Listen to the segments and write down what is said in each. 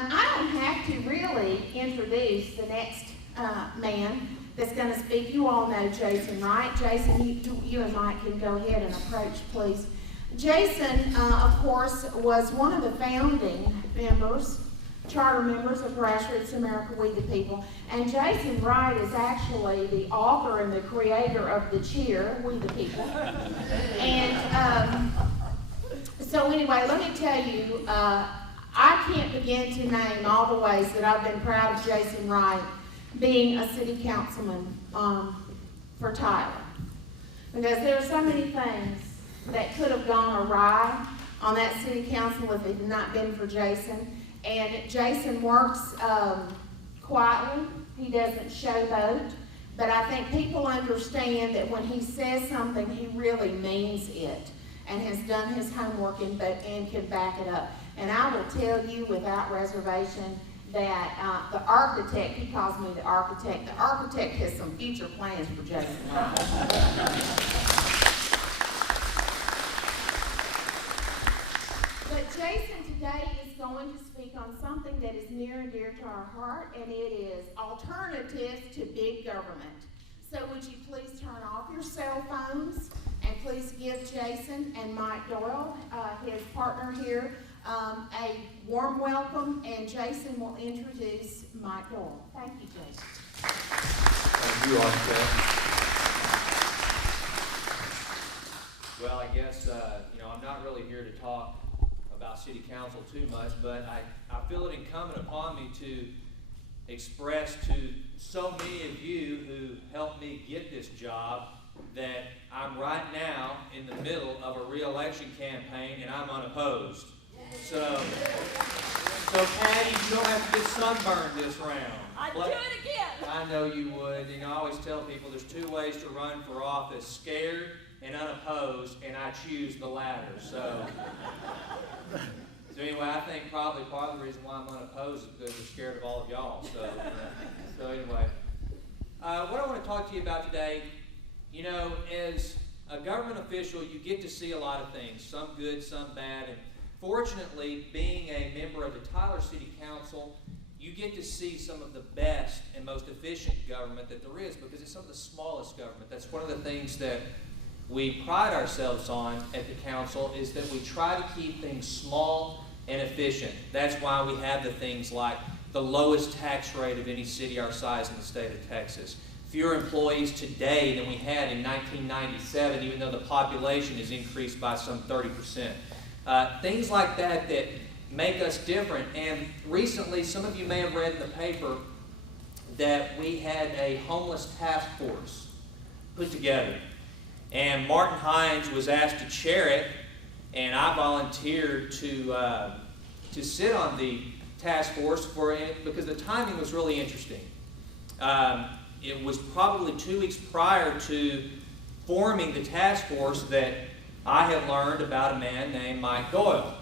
I don't have to really introduce the next man that's going to speak. You all know Jason, right? Jason, you and Mike can go ahead and approach, please. Jason, of course, was one of the founding members, charter members of Grassroots America, We the People. And Jason Wright is actually the author and the creator of the cheer, We the People. And so anyway, let me tell you, I can't begin to name all the ways that I've been proud of Jason Wright being a city councilman for Tyler. Because there are so many things that could have gone awry on that city council if it had not been for Jason. And Jason works quietly. He doesn't showboat. But I think people understand that when he says something, he really means it and has done his homework and can back it up. And I will tell you without reservation that the architect, he calls me the architect has some future plans for Jason Wright. But Jason today is going to speak on something that is near and dear to our heart, and it is alternatives to big government. So would you please turn off your cell phones and please give Jason and Mike Doyle, his partner here, a warm welcome, and Jason will introduce Mike Doyle. Thank you, Jason. Thank you, Architect. Well, I guess, I'm not really here to talk about City Council too much, but I feel it incumbent upon me to express to so many of you who helped me get this job that I'm right now in the middle of a re-election campaign and I'm unopposed. So Patty, you don't have to get sunburned this round. I'd do it again. I know you would. I always tell people there's two ways to run for office: scared and unopposed, and I choose the latter. So anyway, I think probably part of the reason why I'm unopposed is because I'm scared of all of y'all. So anyway, what I want to talk to you about today, as a government official, you get to see a lot of things, some good, some bad, and fortunately, being a member of the Tyler City Council, you get to see some of the best and most efficient government that there is, because it's some of the smallest government. That's one of the things that we pride ourselves on at the council, is that we try to keep things small and efficient. That's why we have the things like the lowest tax rate of any city our size in the state of Texas. Fewer employees today than we had in 1997, even though the population has increased by some 30%. Things like that that make us different. And recently, some of you may have read in the paper that we had a homeless task force put together. And Martin Hines was asked to chair it, and I volunteered to sit on the task force for it because the timing was really interesting. It was probably 2 weeks prior to forming the task force that I had learned about a man named Mike Doyle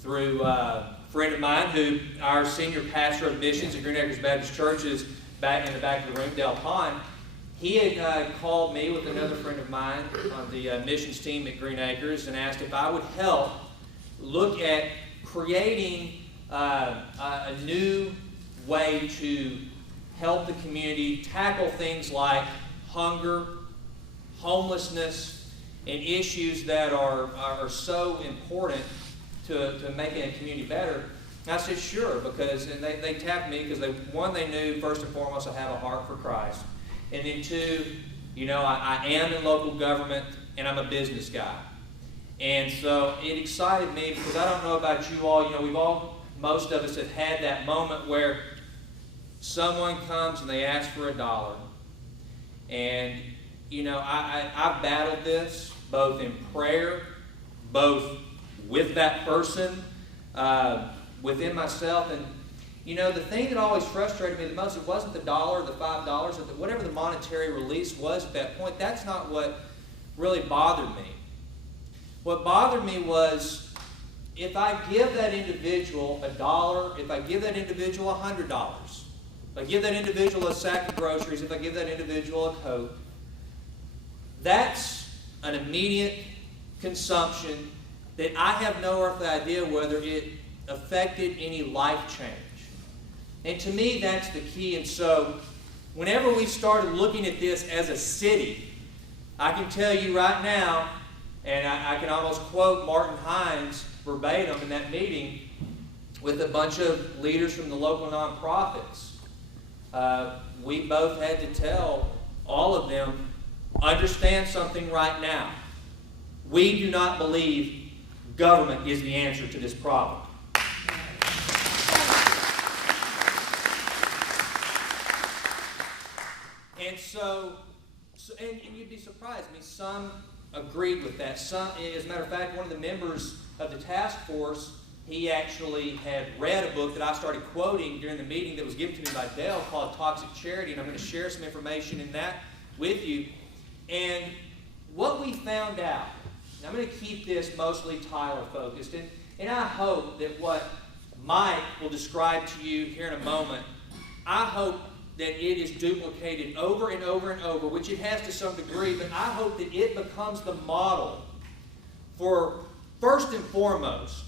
through a friend of mine who, our senior pastor of missions at Green Acres Baptist Church, is back in the back of the room, Del Pond. He had called me with another friend of mine on the missions team at Green Acres and asked if I would help look at creating a new way to help the community tackle things like hunger, homelessness, and issues that are so important to making a community better. And I said, sure, because they tapped me because they knew first and foremost I have a heart for Christ. And then two, I am in local government and I'm a business guy. And so it excited me because I don't know about you all, most of us have had that moment where someone comes and they ask for $1. And, I've battled this both in prayer, both with that person, within myself. And, the thing that always frustrated me the most, it wasn't the $1 or the $5 or whatever the monetary release was at that point. That's not what really bothered me. What bothered me was if I give that individual $1, if I give that individual $100, if I give that individual a sack of groceries, if I give that individual a Coke, that's an immediate consumption that I have no earthly idea whether it affected any life change. And to me, that's the key. And so, whenever we started looking at this as a city, I can tell you right now, and I can almost quote Martin Hines verbatim in that meeting with a bunch of leaders from the local nonprofits. We both had to tell all of them, understand something right now. We do not believe government is the answer to this problem. And so and you'd be surprised. I mean, some agreed with that. Some, as a matter of fact, one of the members of the task force, he actually had read a book that I started quoting during the meeting that was given to me by Dale called Toxic Charity, and I'm going to share some information in that with you. And what we found out, and I'm going to keep this mostly Tyler focused, and I hope that what Mike will describe to you here in a moment, I hope that it is duplicated over and over and over, which it has to some degree, but I hope that it becomes the model for, first and foremost,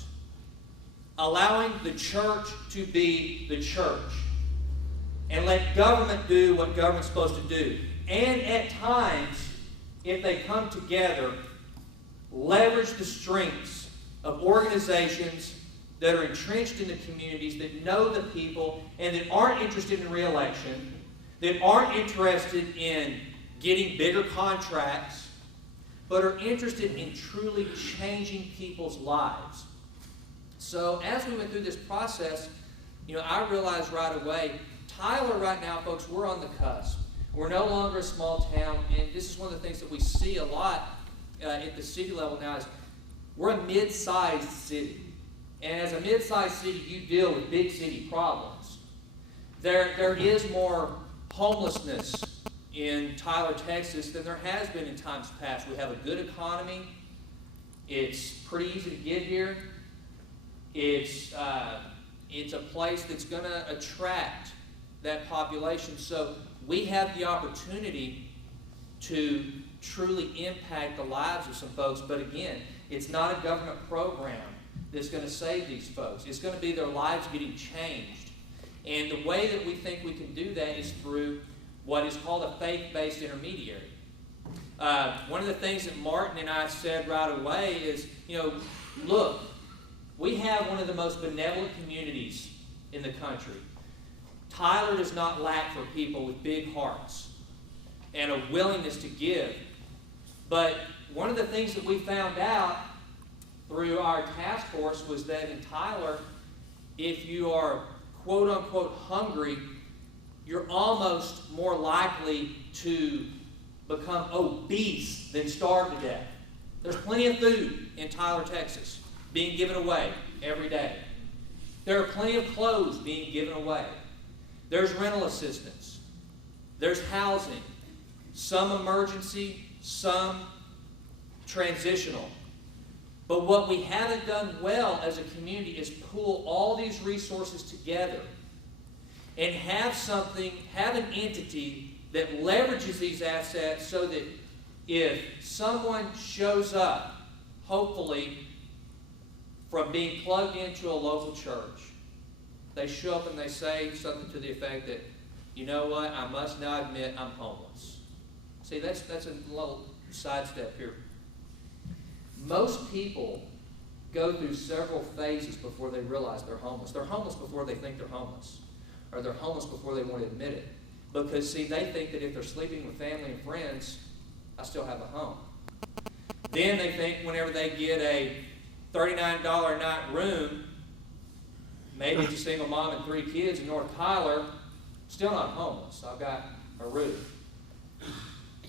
allowing the church to be the church and let government do what government's supposed to do. And at times, if they come together, leverage the strengths of organizations that are entrenched in the communities, that know the people, and that aren't interested in re-election, that aren't interested in getting bigger contracts, but are interested in truly changing people's lives. So as we went through this process, I realized right away, Tyler right now, folks, we're on the cusp. We're no longer a small town, and this is one of the things that we see a lot at the city level now is we're a mid-sized city. And as a mid-sized city, you deal with big city problems. There is more homelessness in Tyler, Texas than there has been in times past. We have a good economy. It's pretty easy to get here. It's a place that's going to attract that population. So we have the opportunity to truly impact the lives of some folks. But again, it's not a government program that's going to save these folks. It's going to be their lives getting changed. And the way that we think we can do that is through what is called a faith-based intermediary. One of the things that Martin and I said right away is, look, we have one of the most benevolent communities in the country. Tyler does not lack for people with big hearts and a willingness to give. But one of the things that we found out through our task force was that in Tyler, if you are quote-unquote hungry, you're almost more likely to become obese than starve to death. There's plenty of food in Tyler, Texas, being given away every day. There are plenty of clothes being given away. There's rental assistance. There's housing. Some emergency, some transitional. But what we haven't done well as a community is pool all these resources together and have an entity that leverages these assets so that if someone shows up, hopefully from being plugged into a local church, they show up and they say something to the effect that, you know what, I must now admit I'm homeless. See, that's a little sidestep here. Most people go through several phases before they realize they're homeless. They're homeless before they think they're homeless. Or they're homeless before they want to admit it. Because, see, they think that if they're sleeping with family and friends, I still have a home. Then they think whenever they get a $39 a night room, maybe it's a single mom and 3 kids in North Tyler, still not homeless. I've got a roof.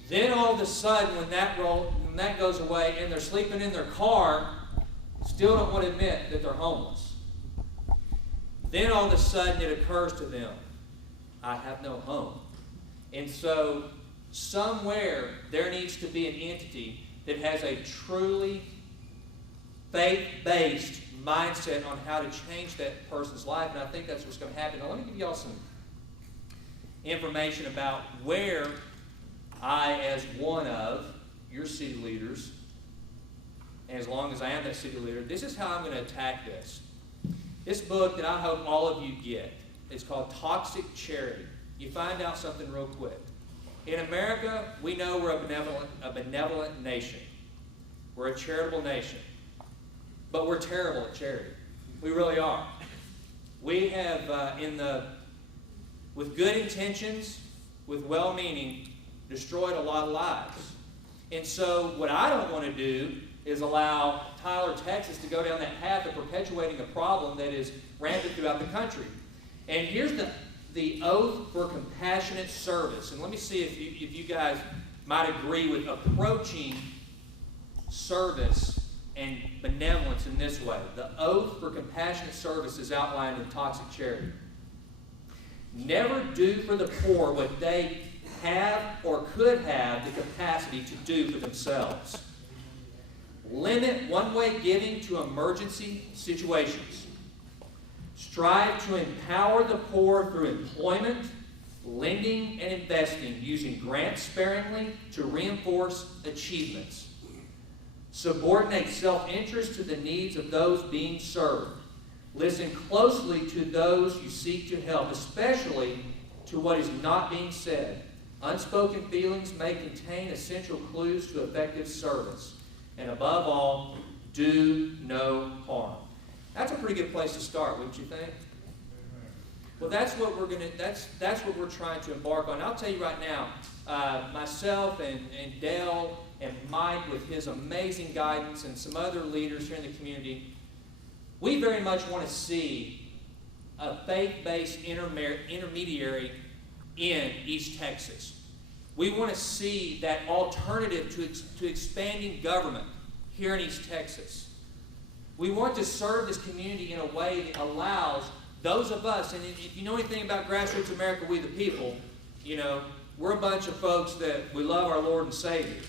Then all of a sudden, when that goes away and they're sleeping in their car, still don't want to admit that they're homeless. Then all of a sudden it occurs to them, I have no home. And so somewhere there needs to be an entity that has a truly faith-based mindset on how to change that person's life, and I think that's what's going to happen. Now let me give you all some information about where I, as one of your city leaders, and as long as I am that city leader, this is how I'm going to attack this. This book that I hope all of you get. It's called toxic charity. You find out something real quick. In America, we know we're a benevolent nation. We're a charitable nation. But we're terrible at charity. We really are. We have, with good intentions, with well-meaning, destroyed a lot of lives. And so what I don't want to do is allow Tyler, Texas, to go down that path of perpetuating a problem that is rampant throughout the country. And here's the oath for compassionate service. And let me see if you guys might agree with approaching service and benevolence in this way. The oath for compassionate service is outlined in toxic charity. Never do for the poor what they have or could have the capacity to do for themselves. Limit one-way giving to emergency situations. Strive to empower the poor through employment, lending, and investing, using grants sparingly to reinforce achievements. Subordinate self-interest to the needs of those being served. Listen closely to those you seek to help, especially to what is not being said. Unspoken feelings may contain essential clues to effective service. And above all, do no harm. That's a pretty good place to start, wouldn't you think? Well, that's what we're trying to embark on. I'll tell you right now, myself and Dale and Mike, with his amazing guidance, and some other leaders here in the community, we very much want to see a faith-based intermediary in East Texas. We want to see that alternative to expanding government here in East Texas. We want to serve this community in a way that allows those of us, and if you know anything about Grassroots America, We the People, you know, we're a bunch of folks that we love our Lord and Savior.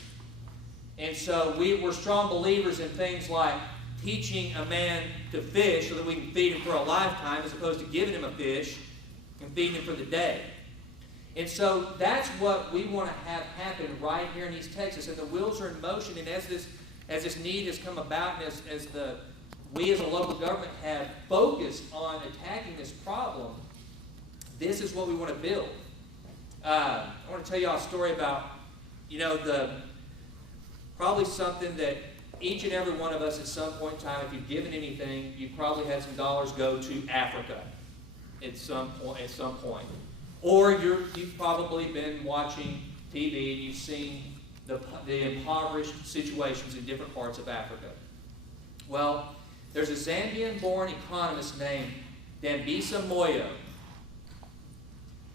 And so we're strong believers in things like teaching a man to fish so that we can feed him for a lifetime, as opposed to giving him a fish and feeding him for the day. And so that's what we want to have happen right here in East Texas. And the wheels are in motion. And as this need has come about, and as we as a local government have focused on attacking this problem, this is what we want to build. I want to tell you all a story about, probably something that each and every one of us at some point in time, if you've given anything, you've probably had some dollars go to Africa at some point. Or you've probably been watching TV and you've seen the impoverished situations in different parts of Africa. Well, there's a Zambian-born economist named Dambisa Moyo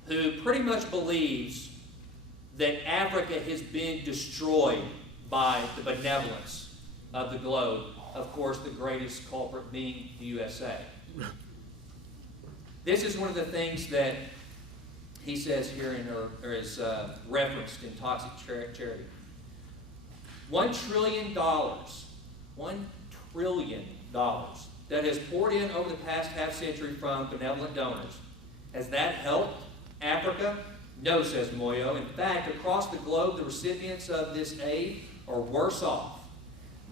who pretty much believes that Africa has been destroyed by the benevolence of the globe. Of course, the greatest culprit being the USA. This is one of the things that he says here or is referenced in Toxic Charity. $1 trillion that has poured in over the past half-century from benevolent donors. Has that helped Africa? No, says Moyo. In fact, across the globe, the recipients of this aid are worse off,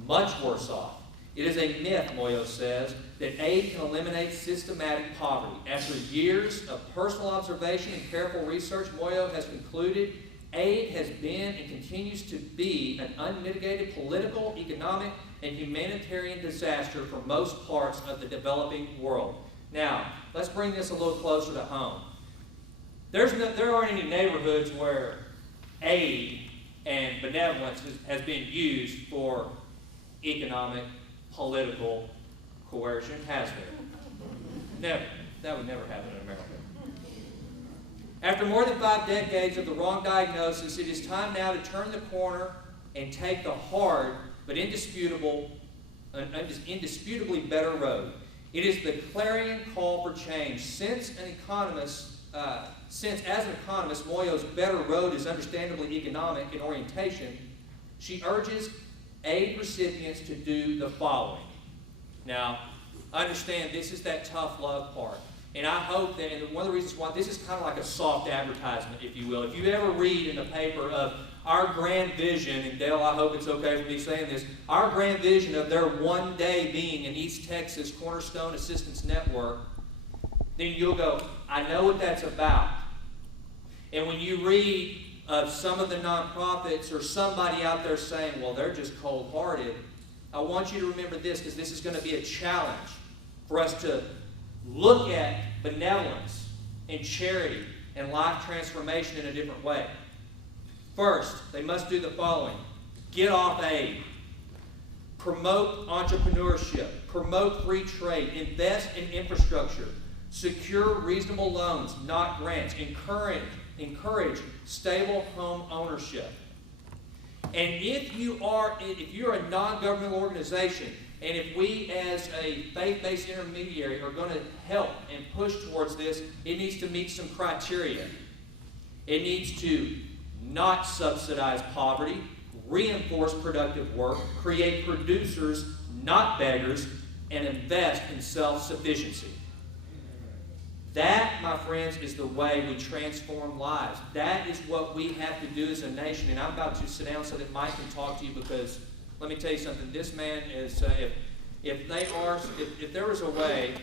much worse off. It is a myth, Moyo says, that aid can eliminate systematic poverty. After years of personal observation and careful research, Moyo has concluded aid has been and continues to be an unmitigated political, economic, and humanitarian disaster for most parts of the developing world. Now, let's bring this a little closer to home. There aren't any neighborhoods where aid and benevolence has been used for economic, political coercion, has there? Never. That would never happen in America. After more than 5 decades of the wrong diagnosis, it is time now to turn the corner and take the hard but indisputably better road. It is the clarion call for change. Since as an economist, Moyo's better road is understandably economic in orientation, she urges aid recipients to do the following. Now, understand this is that tough love part. And I hope that, and one of the reasons why this is kind of like a soft advertisement, if you will. If you ever read in the paper of our grand vision, and Dale, I hope it's okay for me saying this, our grand vision of their one day being an East Texas Cornerstone Assistance Network, then you'll go, I know what that's about. And when you read of some of the nonprofits or somebody out there saying, well, they're just cold-hearted, I want you to remember this, because this is going to be a challenge for us to look at benevolence and charity and life transformation in a different way. First, they must do the following: get off aid, promote entrepreneurship, promote free trade, invest in infrastructure, secure reasonable loans, not grants, encourage stable home ownership. And if you're a non-governmental organization, and if we as a faith-based intermediary are going to help and push towards this, it needs to meet some criteria. It needs to not subsidize poverty, reinforce productive work, create producers, not beggars, and invest in self-sufficiency. That, my friends, is the way we transform lives. That is what we have to do as a nation. And I'm about to sit down so that Mike can talk to you, because let me tell you something. This man is, if there was a way,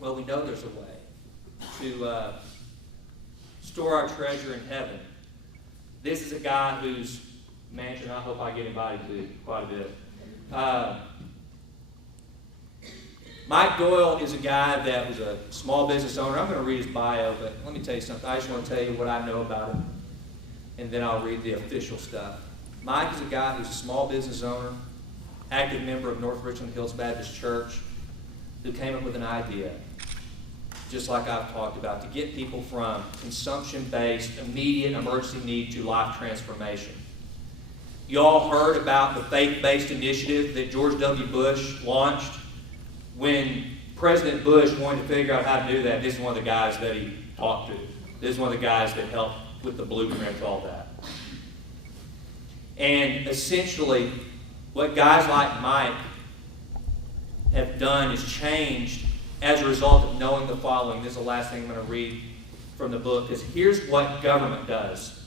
well, we know there's a way to store our treasure in heaven. This is a guy whose mansion I hope I get invited to quite a bit. Mike Doyle is a guy that was a small business owner. I'm going to read his bio, but let me tell you something. I just want to tell you what I know about him, and then I'll read the official stuff. Mike is a guy who's a small business owner, active member of North Richland Hills Baptist Church, who came up with an idea, just like I've talked about, to get people from consumption-based, immediate emergency need to life transformation. You all heard about the faith-based initiative that George W. Bush launched. When President Bush wanted to figure out how to do that, this is one of the guys that he talked to. This is one of the guys that helped with the blueprint to all that. And essentially, what guys like Mike have done is changed as a result of knowing the following. This is the last thing I'm going to read from the book, because here's what government does.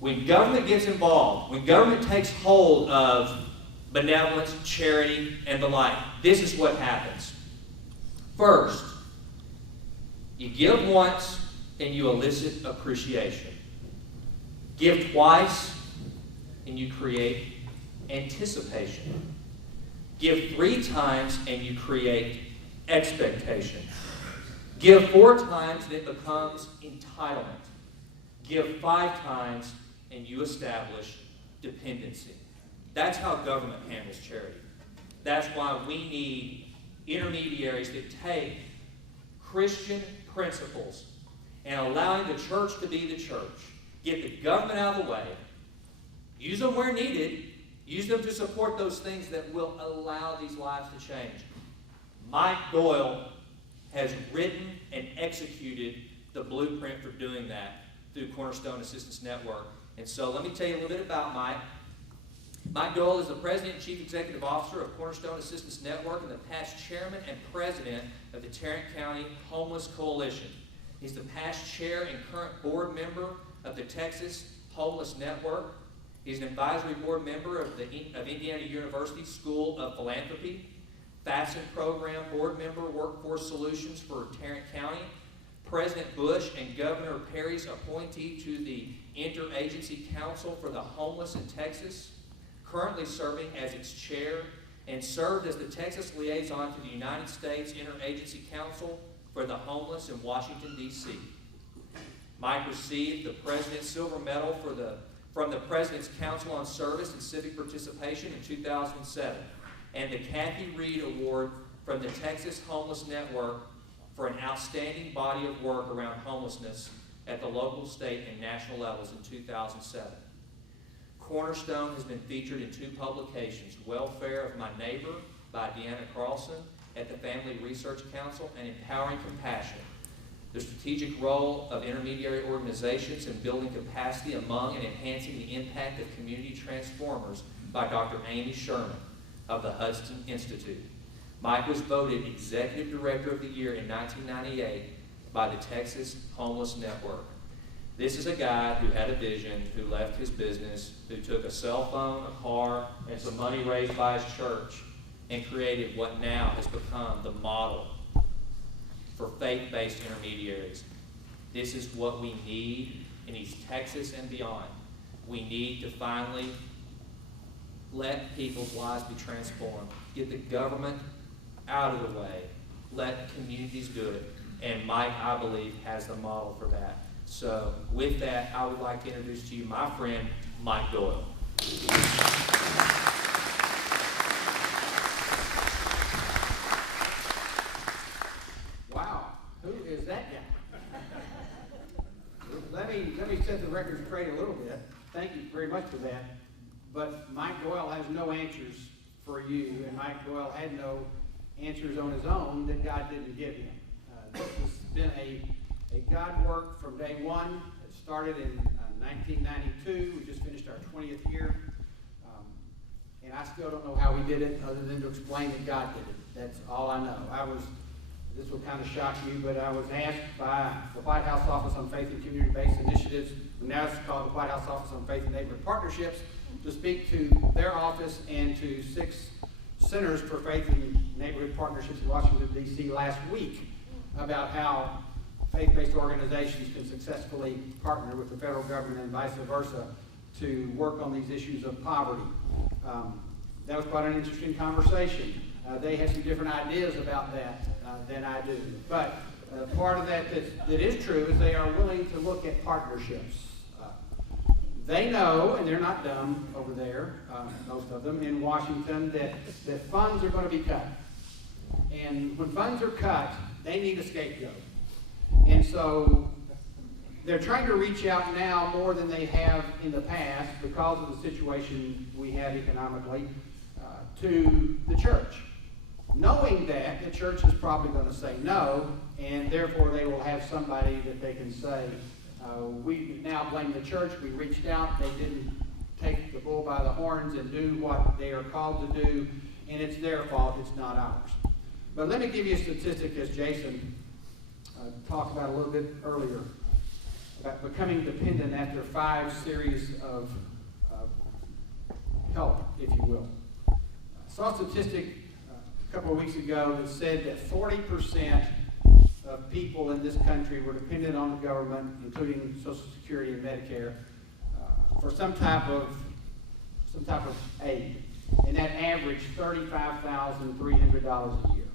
When government gets involved, when government takes hold of benevolence, charity, and the like, this is what happens. First, you give once and you elicit appreciation. Give twice and you create anticipation. Give 3 times and you create expectation. Give 4 times and it becomes entitlement. Give 5 times and you establish dependency. That's how government handles charity. That's why we need intermediaries that take Christian principles and allowing the church to be the church, get the government out of the way, use them where needed, use them to support those things that will allow these lives to change. Mike Doyle has written and executed the blueprint for doing that through Cornerstone Assistance Network. And so let me tell you a little bit about Mike. Mike Doyle is the President and Chief Executive Officer of Cornerstone Assistance Network and the past Chairman and President of the Tarrant County Homeless Coalition. He's the past Chair and current Board Member of the Texas Homeless Network. He's an Advisory Board Member of Indiana University School of Philanthropy, FACET Program Board Member, Workforce Solutions for Tarrant County, President Bush and Governor Perry's appointee to the Interagency Council for the Homeless in Texas, currently serving as its chair, and served as the Texas liaison to the United States Interagency Council for the Homeless in Washington, D.C. Mike received the President's Silver Medal from the President's Council on Service and Civic Participation in 2007, and the Kathy Reed Award from the Texas Homeless Network for an outstanding body of work around homelessness at the local, state, and national levels in 2007. Cornerstone has been featured in 2 publications, Welfare of My Neighbor by Deanna Carlson at the Family Research Council, and Empowering Compassion, the strategic role of intermediary organizations in building capacity among and enhancing the impact of community transformers by Dr. Amy Sherman of the Hudson Institute. Mike was voted Executive Director of the Year in 1998 by the Texas Homeless Network. This is a guy who had a vision, who left his business, who took a cell phone, a car, and some money raised by his church, and created what now has become the model for faith-based intermediaries. This is what we need in East Texas and beyond. We need to finally let people's lives be transformed. Get the government out of the way. Let communities do it. And Mike, I believe, has the model for that. So with that, I would like to introduce to you my friend, Mike Doyle. Wow, who is that guy? Let me set the record straight a little bit. Thank you very much for that. But Mike Doyle has no answers for you, and Mike Doyle had no answers on his own that God didn't give him. This has been a God work from day one. It started in 1992. We just finished our 20th year. And I still don't know how we did it other than to explain that God did it. That's all I know. This will kind of shock you, but I was asked by the White House Office on Faith and Community-Based Initiatives, now it's called the White House Office on Faith and Neighborhood Partnerships, to speak to their office and to 6 centers for faith and neighborhood partnerships in Washington, D.C. last week about how faith-based organizations can successfully partner with the federal government and vice versa to work on these issues of poverty. That was quite an interesting conversation. They have some different ideas about that than I do. But part of that is true is they are willing to look at partnerships. They know, and they're not dumb over there, most of them, in Washington, that funds are going to be cut. And when funds are cut, they need a scapegoat. And so they're trying to reach out now more than they have in the past because of the situation we have economically to the church. Knowing that the church is probably going to say no, and therefore they will have somebody that they can say, we now blame the church, we reached out, they didn't take the bull by the horns and do what they are called to do, and it's their fault, it's not ours. But let me give you a statistic, as Jason talked about a little bit earlier, about becoming dependent after 5 series of help, if you will. I saw a statistic a couple of weeks ago that said that 40% of people in this country were dependent on the government, including Social Security and Medicare, for some type of aid, and that averaged $35,300 a year.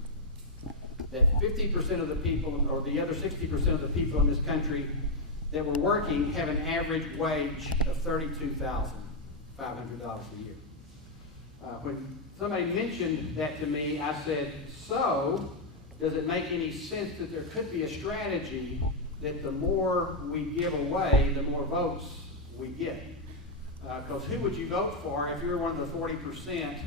That 50% of the people, or the other 60% of the people in this country that were working, have an average wage of $32,500 a year. When somebody mentioned that to me, I said, so does it make any sense that there could be a strategy that the more we give away, the more votes we get? Because who would you vote for if you're one of the 40%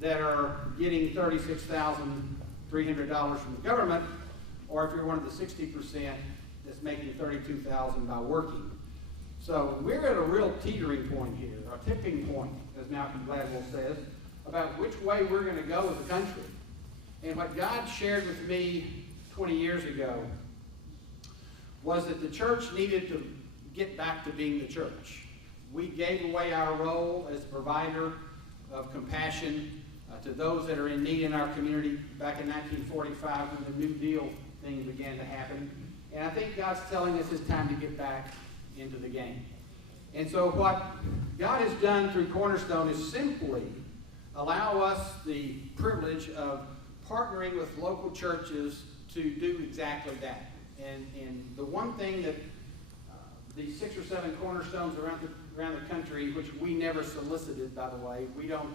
that are getting $36,300 from the government, or if you're one of the 60% that's making $32,000 by working? So we're at a real teetering point here, a tipping point, as Malcolm Gladwell says, about which way we're going to go as a country. And what God shared with me 20 years ago was that the church needed to get back to being the church. We gave away our role as a provider of compassion to those that are in need in our community back in 1945 when the New Deal thing began to happen. And I think God's telling us it's time to get back into the game. And so what God has done through Cornerstone is simply allow us the privilege of partnering with local churches to do exactly that. And the one thing that these 6 or 7 cornerstones around the country, which we never solicited, by the way, we don't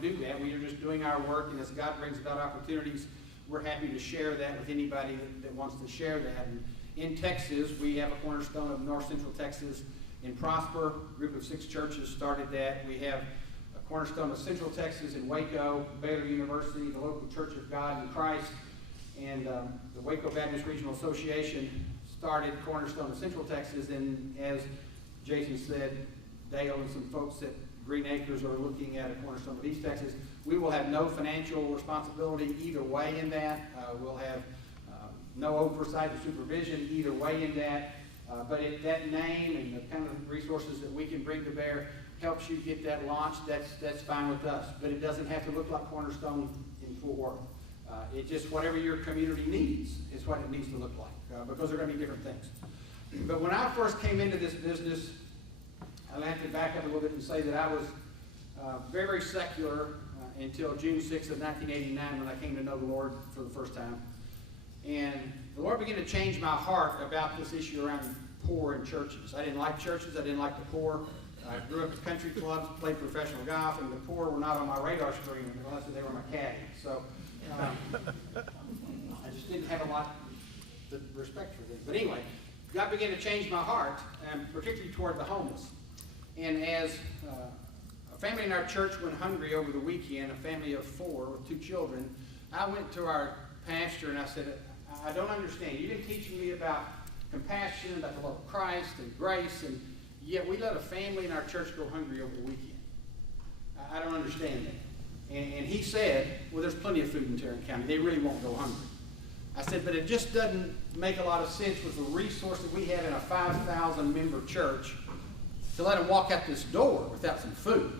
do that. We are just doing our work, and as God brings about opportunities, we're happy to share that with anybody that wants to share that. And in Texas, we have a cornerstone of North Central Texas in Prosper. A group of 6 churches started that. We have a cornerstone of Central Texas in Waco, Baylor University, the local Church of God in Christ, and the Waco Baptist Regional Association started Cornerstone of Central Texas. And as Jason said, Dale and some folks at Green Acres are looking at a cornerstone of East Texas. We will have no financial responsibility either way in that. We'll have no oversight or supervision either way in that. But if that name and the kind of resources that we can bring to bear helps you get that launched, that's fine with us. But it doesn't have to look like Cornerstone in Fort Worth. It just, whatever your community needs is what it needs to look like, because there are going to be different things. But when I first came into this business, I'll have to back up a little bit and say that I was very, very secular until June 6th of 1989 when I came to know the Lord for the first time. And the Lord began to change my heart about this issue around poor in churches. I didn't like churches. I didn't like the poor. I grew up at country clubs, played professional golf, and the poor were not on my radar screen unless they were my caddy. So I just didn't have a lot of respect for them. But anyway, God began to change my heart, particularly toward the homeless. And as a family in our church went hungry over the weekend, a family of 4 with 2 children, I went to our pastor and I said, I don't understand. You've been teaching me about compassion, about the love of Christ and grace, and yet we let a family in our church go hungry over the weekend. I don't understand that. And he said, well, there's plenty of food in Tarrant County. They really won't go hungry. I said, but it just doesn't make a lot of sense with the resource that we have in a 5,000-member church to let them walk out this door without some food.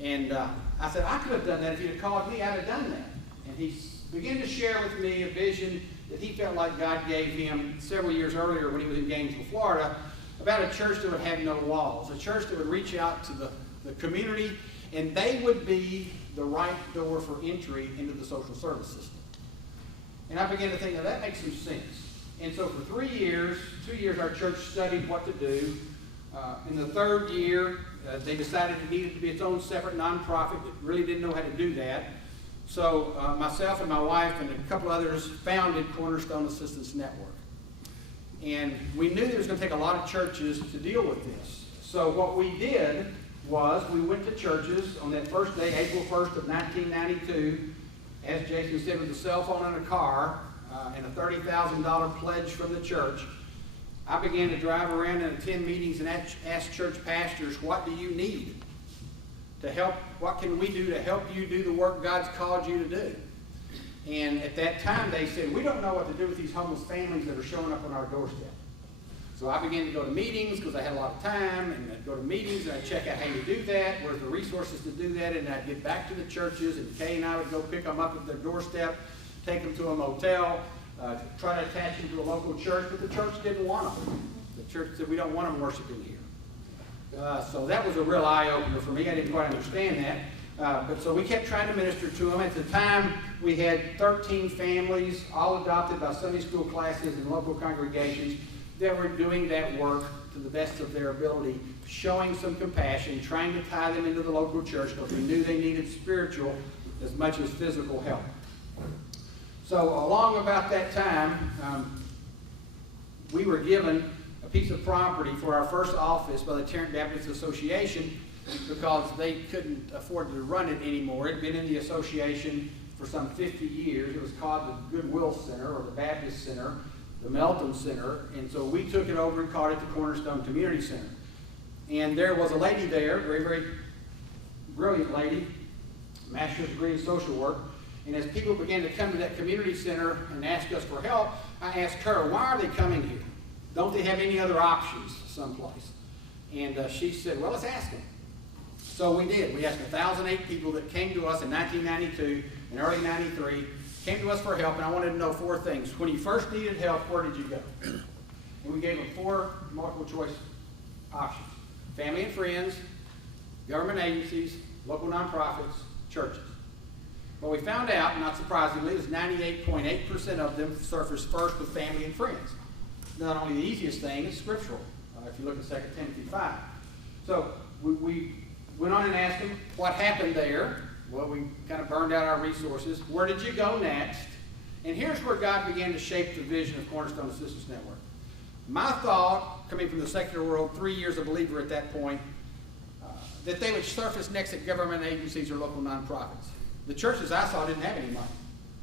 And I said, I could have done that if you'd have called me. I'd have done that. And he began to share with me a vision that he felt like God gave him several years earlier when he was in Gainesville, Florida, about a church that would have no walls, a church that would reach out to the community, and they would be the right door for entry into the social service system. And I began to think, now that makes some sense. And so for 3 years, 2 years, our church studied what to do. In the 3rd year, they decided it needed to be its own separate nonprofit. It really didn't know how to do that. So myself and my wife and a couple others founded Cornerstone Assistance Network. And we knew there was going to take a lot of churches to deal with this. So what we did was we went to churches on that first day, April 1st of 1992, as Jason said, with a cell phone and a car and a $30,000 pledge from the church. I began to drive around and attend meetings and ask church pastors, what do you need to help? What can we do to help you do the work God's called you to do? And at that time they said, we don't know what to do with these homeless families that are showing up on our doorstep. So I began to go to meetings because I had a lot of time, and I'd go to meetings and I'd check out how to do that, where's the resources to do that, and I'd get back to the churches, and Kay and I would go pick them up at their doorstep, take them to a motel, try to attach them to a local church, but the church didn't want them. The church said, we don't want them worshiping here. So that was a real eye-opener for me. I didn't quite understand that. But so we kept trying to minister to them. At the time, we had 13 families, all adopted by Sunday school classes and local congregations, that were doing that work to the best of their ability, showing some compassion, trying to tie them into the local church because we knew they needed spiritual as much as physical help. So along about that time, we were given a piece of property for our first office by the Tarrant Baptist Association because they couldn't afford to run it anymore. It had been in the association for some 50 years. It was called the Goodwill Center or the Baptist Center, the Melton Center, and so we took it over and called it the Cornerstone Community Center. And there was a lady there, very, very brilliant lady, master's degree in social work, and as people began to come to that community center and ask us for help, I asked her, why are they coming here? Don't they have any other options someplace? And she said, well, let's ask them. So we did. We asked 1,008 people that came to us in 1992 and early 93, came to us for help, and I wanted to know 4 things. When you first needed help, where did you go? And we gave them 4 multiple choice options. Family and friends, government agencies, local nonprofits, churches. What we found out, not surprisingly, is 98.8% of them surfaced first with family and friends. Not only the easiest thing is scriptural, if you look at 2 Timothy 5. So we went on and asked them what happened there. Well, we kind of burned out our resources. Where did you go next? And here's where God began to shape the vision of Cornerstone Assistance Network. My thought, coming from the secular world, 3 years a believer at that point, that they would surface next at government agencies or local nonprofits. The churches I saw didn't have any money.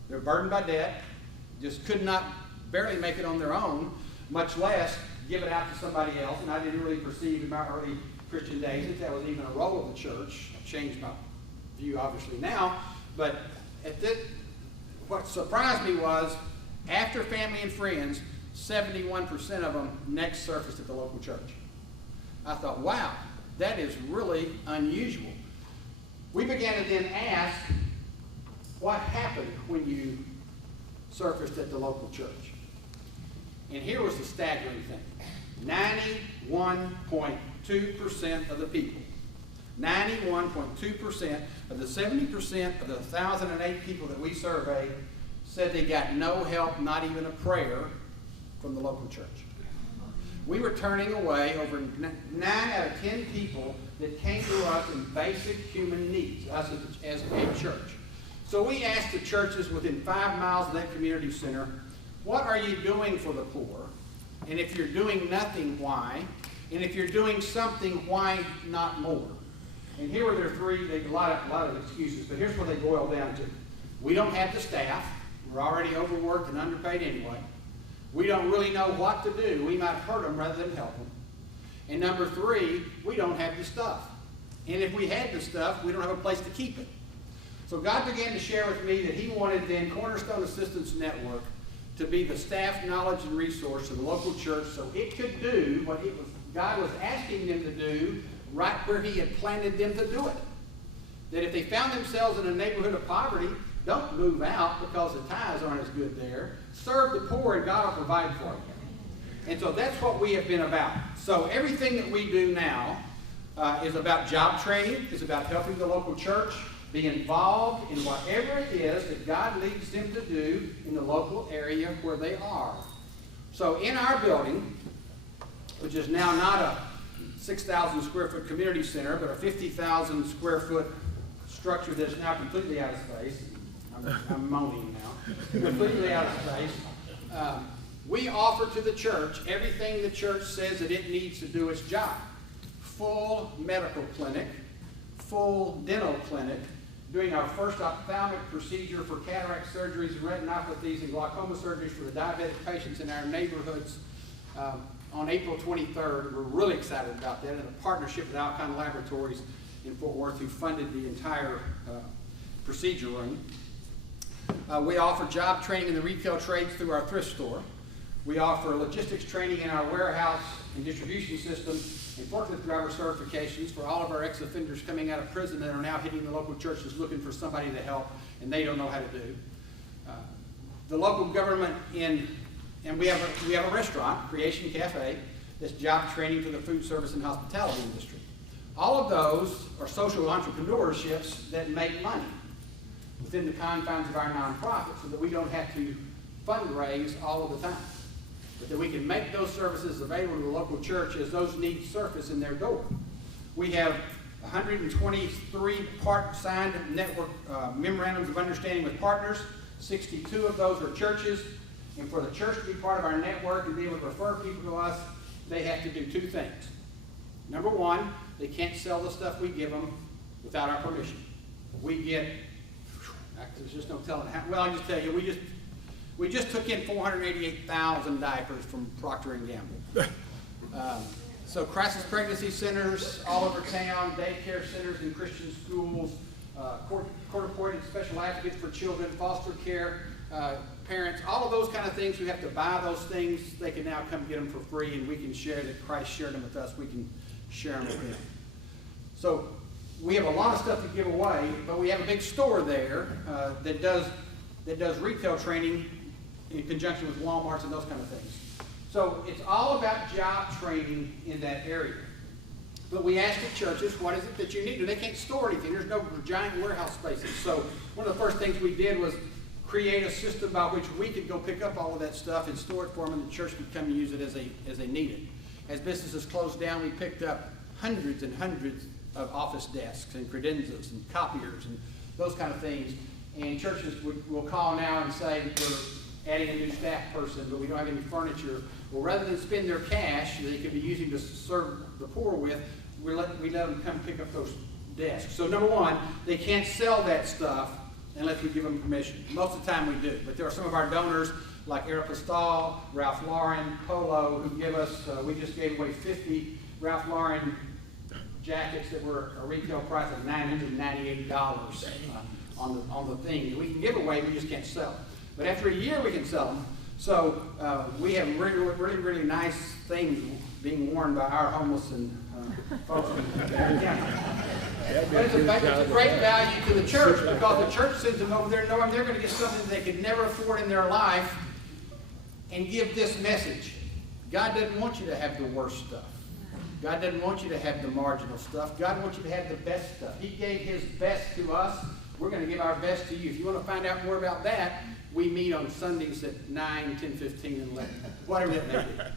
They're burdened by debt, just could not barely make it on their own, much less give it out to somebody else. And I didn't really perceive in my early Christian days that that was even a role of the church. I've changed my view obviously now, but what surprised me was after family and friends, 71% of them next surfaced at the local church. I thought, wow, that is really unusual. We began to then ask what happened when you surfaced at the local church. And here was the staggering thing. 91.2% of the people, 91.2% of the 70% of the 1,008 people that we surveyed said they got no help, not even a prayer, from the local church. We were turning away over 9 out of 10 people that came to us in basic human needs, us as a church. So we asked the churches within 5 miles of that community center, what are you doing for the poor? And if you're doing nothing, why? And if you're doing something, why not more? And here were their three, a lot of excuses, but here's what they boil down to. We don't have the staff. We're already overworked and underpaid anyway. We don't really know what to do. We might hurt them rather than help them. And number 3, we don't have the stuff. And if we had the stuff, we don't have a place to keep it. So God began to share with me that He wanted then Cornerstone Assistance Network to be the staff, knowledge, and resource of the local church so it could do what God was asking them to do right where He had planted them to do it. That if they found themselves in a neighborhood of poverty, don't move out because the tithes aren't as good there. Serve the poor and God will provide for you. And so that's what we have been about. So everything that we do now is about job training, is about helping the local church be involved in whatever it is that God leads them to do in the local area where they are. So in our building, which is now not a 6,000 square foot community center, but a 50,000 square foot structure that's now completely out of space. I'm moaning now. Completely out of space. We offer to the church everything the church says that it needs to do its job. Full medical clinic, full dental clinic, doing our first ophthalmic procedure for cataract surgeries and retinopathies and glaucoma surgeries for the diabetic patients in our neighborhoods on April 23rd. We're really excited about that in a partnership with Alcon Laboratories in Fort Worth, who funded the entire procedure room. We offer job training in the retail trades through our thrift store. We offer logistics training in our warehouse and distribution system and forklift driver certifications for all of our ex-offenders coming out of prison that are now hitting the local churches looking for somebody to help and they don't know how to do. The local government and we have a restaurant, Creation Cafe, that's job training for the food service and hospitality industry. All of those are social entrepreneurships that make money within the confines of our nonprofit so that we don't have to fundraise all of the time, but that we can make those services available to the local church as those needs surface in their door. We have 123 signed network memorandums of understanding with partners. 62 of those are churches. And for the church to be part of our network and be able to refer people to us, they have to do 2 things. Number 1, they can't sell the stuff we give them without our permission. We get, there's just no telling how, well, I'll just tell you, we just took in 488,000 diapers from Procter & Gamble. So crisis pregnancy centers all over town, daycare centers and Christian schools, court-appointed special advocates for children, foster care, parents, all of those kind of things. We have to buy those things. They can now come get them for free, and we can share that Christ shared them with us. We can share them with them. So we have a lot of stuff to give away, but we have a big store there that does retail training in conjunction with Walmarts and those kind of things. So it's all about job training in that area. But we ask the churches, what is it that you need? They can't store anything. There's no giant warehouse spaces. So one of the first things we did was create a system by which we could go pick up all of that stuff and store it for them, and the church could come and use it as they need it. As businesses closed down, we picked up hundreds and hundreds of office desks and credenzas and copiers and those kind of things. And churches will call now and say, we're adding a new staff person, but we don't have any furniture. Well, rather than spend their cash that they could be using to serve the poor with, we let them come pick up those desks. So number 1, they can't sell that stuff unless we give them permission. Most of the time we do, but there are some of our donors like Aeropostale, Ralph Lauren, Polo, who give us, we just gave away 50 Ralph Lauren jackets that were a retail price of $998 on the thing. We can give away, we just can't sell them. But after a year we can sell them. So we have really nice things being worn by our homeless and folks in Tarrant County. But it's a great value to the church because the church sends them over there knowing they're going to get something they could never afford in their life and give this message. God doesn't want you to have the worst stuff. God doesn't want you to have the marginal stuff. God wants you to have the best stuff. He gave his best to us. We're going to give our best to you. If you want to find out more about that, we meet on Sundays at 9, 10, 15, and 11, whatever that may be.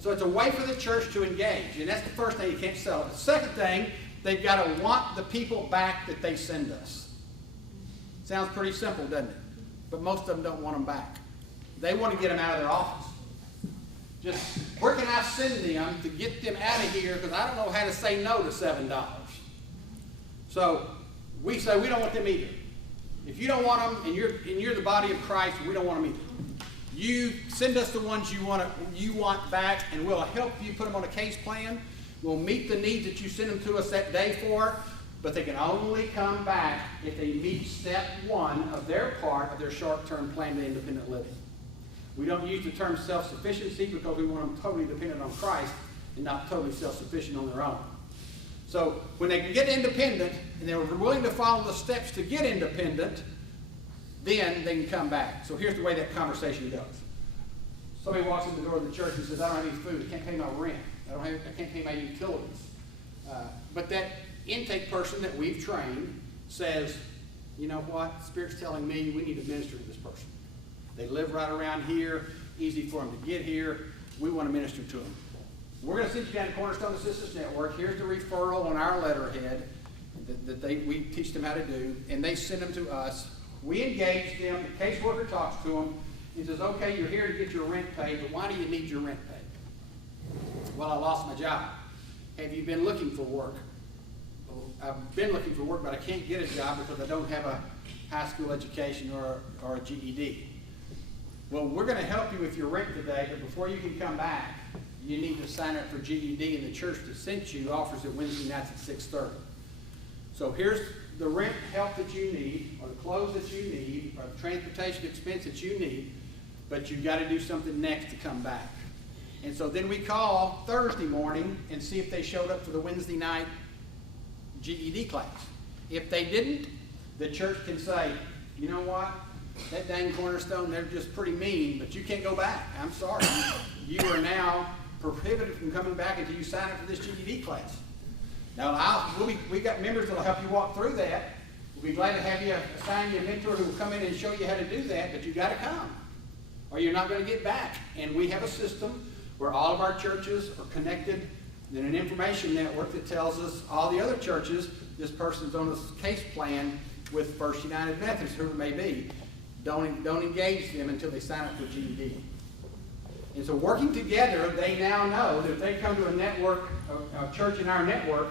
So it's a way for the church to engage, and that's the first thing. You can't sell it. The second thing, they've got to want the people back that they send us. Sounds pretty simple, doesn't it? But most of them don't want them back. They want to get them out of their office. Just, where can I send them to get them out of here because I don't know how to say no to $7. So we say we don't want them either. If you don't want them and you're the body of Christ, we don't want them either. You send us the ones you want back, and we'll help you put them on a case plan. We'll meet the needs that you send them to us that day for, but they can only come back if they meet step 1 of their part of their short-term plan to independent living. We don't use the term self-sufficiency because we want them totally dependent on Christ and not totally self-sufficient on their own. So when they can get independent and they're willing to follow the steps to get independent, then they can come back. So here's the way that conversation goes. Somebody walks in the door of the church and says, I don't have any food, I can't pay my rent, I can't pay my utilities. But that intake person that we've trained says, you know what, the Spirit's telling me we need to minister to this person. They live right around here, easy for them to get here, we want to minister to them. We're going to send you down to Cornerstone Assistance Network. Here's the referral on our letterhead that we teach them how to do, and they send them to us. We engage them, the caseworker talks to them, and says, okay, you're here to get your rent paid, but why do you need your rent paid? Well, I lost my job. Have you been looking for work? Well, I've been looking for work, but I can't get a job because I don't have a high school education or a GED. Well, we're going to help you with your rent today, but before you can come back, you need to sign up for GED, and the church that sent you offers it Wednesday nights at 6:30. So here's the rent help that you need, or the clothes that you need, or the transportation expense that you need, but you've got to do something next to come back. And so then we call Thursday morning and see if they showed up for the Wednesday night GED class. If they didn't, the church can say, you know what? That dang Cornerstone, they're just pretty mean, but you can't go back. I'm sorry. You are now prohibited from coming back until you sign up for this GED class. Now, we got members that will help you walk through that. We'll be glad to have you assign you a mentor who will come in and show you how to do that, but you've got to come, or you're not going to get back. And we have a system where all of our churches are connected in an information network that tells us all the other churches, this person's on a case plan with First United Methodist, whoever it may be. Don't engage them until they sign up for GED. And so working together, they now know that if they come to a network, a church in our network,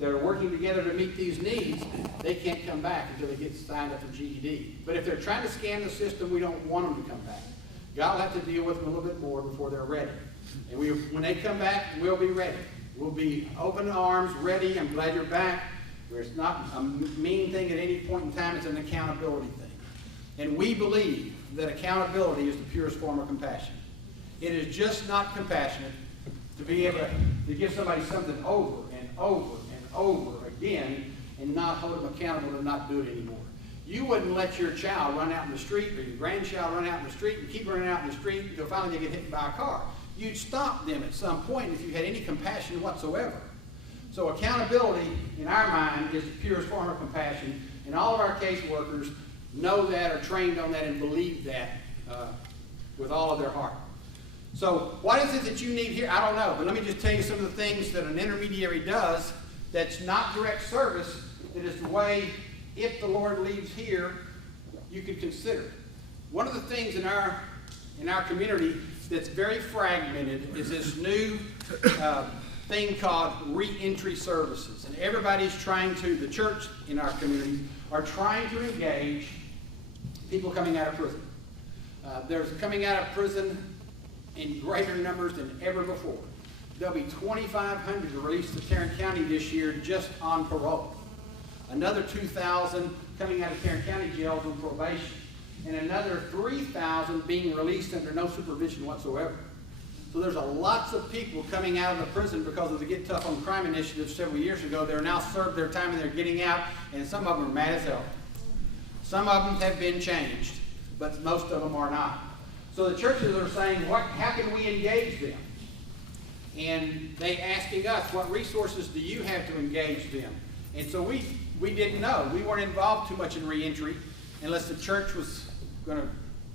that are working together to meet these needs, they can't come back until they get signed up for GED. But if they're trying to scam the system, we don't want them to come back. God will have to deal with them a little bit more before they're ready. And when they come back, we'll be ready. We'll be open arms, ready. I'm glad you're back. It's not a mean thing at any point in time. It's an accountability thing. And we believe that accountability is the purest form of compassion. It is just not compassionate to be able to give somebody something over and over and over again and not hold them accountable to not do it anymore. You wouldn't let your child run out in the street or your grandchild run out in the street and keep running out in the street until finally they get hit by a car. You'd stop them at some point if you had any compassion whatsoever. So accountability, in our mind, is the purest form of compassion, and all of our caseworkers know that, are trained on that, and believe that with all of their heart. So what is it that you need here? I don't know, but let me just tell you some of the things that an intermediary does that's not direct service, that is the way, if the Lord leads here, you could consider. One of the things in our community that's very fragmented is this new thing called reentry services. And everybody's trying to, the church in our community, are trying to engage people coming out of prison. There's coming out of prison in greater numbers than ever before. There'll be 2,500 released to Tarrant County this year just on parole. Another 2,000 coming out of Tarrant County jails on probation. and another 3,000 being released under no supervision whatsoever. So there's lots of people coming out of the prison because of the Get Tough on Crime initiative several years ago. They're now served their time and they're getting out, and some of them are mad as hell. Some of them have been changed, but most of them are not. So the churches are saying, how can we engage them? And they asking us, what resources do you have to engage them? And so we didn't know. We weren't involved too much in reentry unless the church was going to